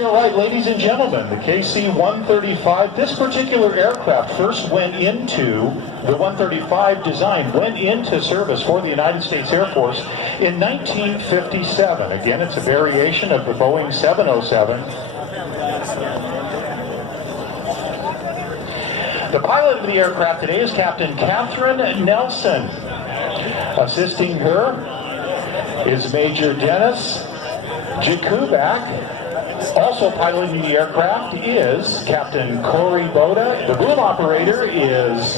You're right, ladies and gentlemen, the KC-135, this particular aircraft first went into, the 135 design went into service for the United States Air Force in 1957. Again, it's a variation of the Boeing 707. The pilot of the aircraft today is Captain Catherine Nelson. Assisting her is Major Dennis Jakubak. Also piloting the aircraft is Captain Corey Boda. The boom operator is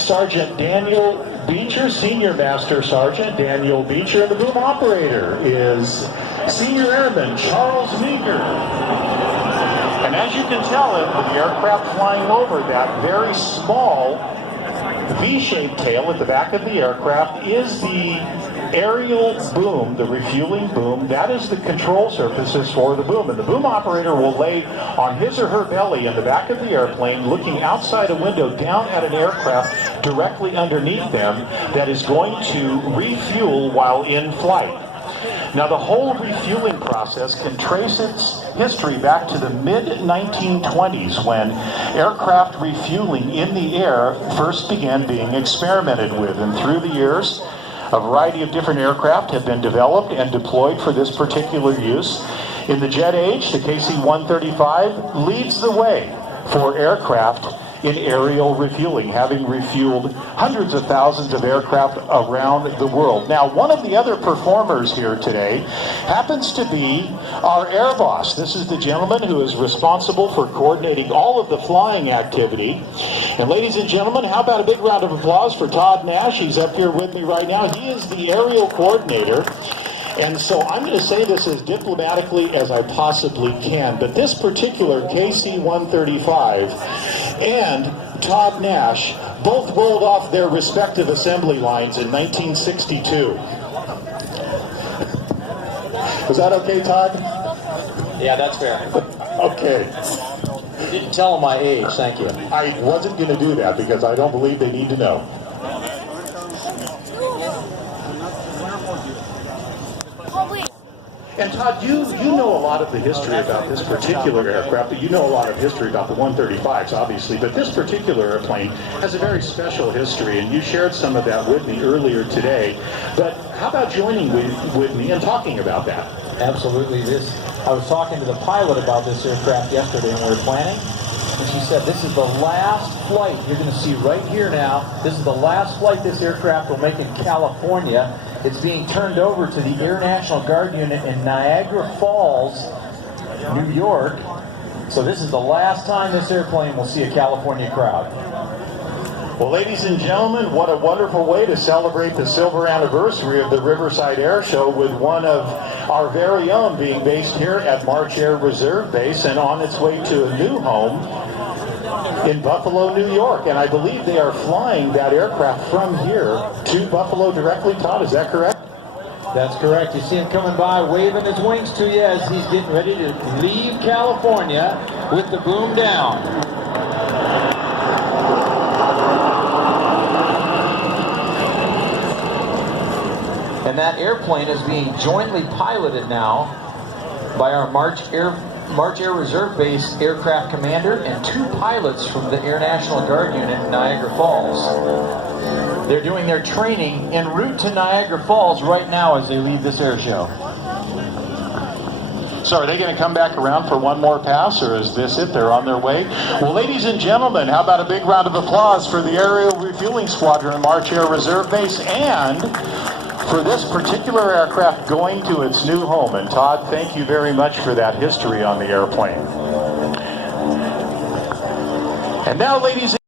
Sergeant Daniel Beecher, Senior Master Sergeant Daniel Beecher. The boom operator is Senior Airman Charles Meager. And as you can tell, the aircraft flying over that very small V-shaped tail at the back of the aircraft is the aerial boom, the refueling boom. That is the control surfaces for the boom. And the boom operator will lay on his or her belly in the back of the airplane, looking outside a window down at an aircraft directly underneath them that is going to refuel while in flight. Now, the whole refueling process can trace its history back to the mid-1920s when aircraft refueling in the air first began being experimented with. And through the years, a variety of different aircraft have been developed and deployed for this particular use. In the jet age, the KC-135 leads the way for aircraft in aerial refueling, having refueled hundreds of thousands of aircraft around the world. Now, one of the other performers here today happens to be our air boss. This is the gentleman who is responsible for coordinating all of the flying activity. And ladies and gentlemen, how about a big round of applause for Todd Nash? He's up here with me right now. He is the aerial coordinator. And so I'm going to say this as diplomatically as I possibly can, but this particular KC-135 and Todd Nash both rolled off their respective assembly lines in 1962. Was that okay, Todd? Yeah, that's fair. Okay. You didn't tell them my age, thank you. I wasn't going to do that because I don't believe they need to know. And Todd, you know a lot of the history about this particular aircraft, but you know a lot of history about the 135s, obviously. But this particular airplane has a very special history, and you shared some of that with me earlier today. But how about joining with me and talking about that? Absolutely. I was talking to the pilot about this aircraft yesterday when we were planning, and she said this is the last flight you're going to see right here now. This is the last flight this aircraft will make in California. It's being turned over to the Air National Guard unit in Niagara Falls, New York. So this is the last time this airplane will see a California crowd. Well, ladies and gentlemen, what a wonderful way to celebrate the silver anniversary of the Riverside Air Show with one of our very own being based here at March Air Reserve Base and on its way to a new home in Buffalo, New York. And I believe they are flying that aircraft from here to Buffalo directly. Todd, is that correct? That's correct. You see him coming by, waving his wings to you as he's getting ready to leave California with the boom down. And that airplane is being jointly piloted now by our March Air Reserve Base aircraft commander and two pilots from the Air National Guard unit in Niagara Falls. They're doing their training en route to Niagara Falls right now as they leave this air show. So are they going to come back around for one more pass, or is this it? They're on their way? Well, ladies and gentlemen, how about a big round of applause for the Aerial Refueling Squadron, March Air Reserve Base, and for this particular aircraft going to its new home. And Todd, thank you very much for that history on the airplane. And now, ladies and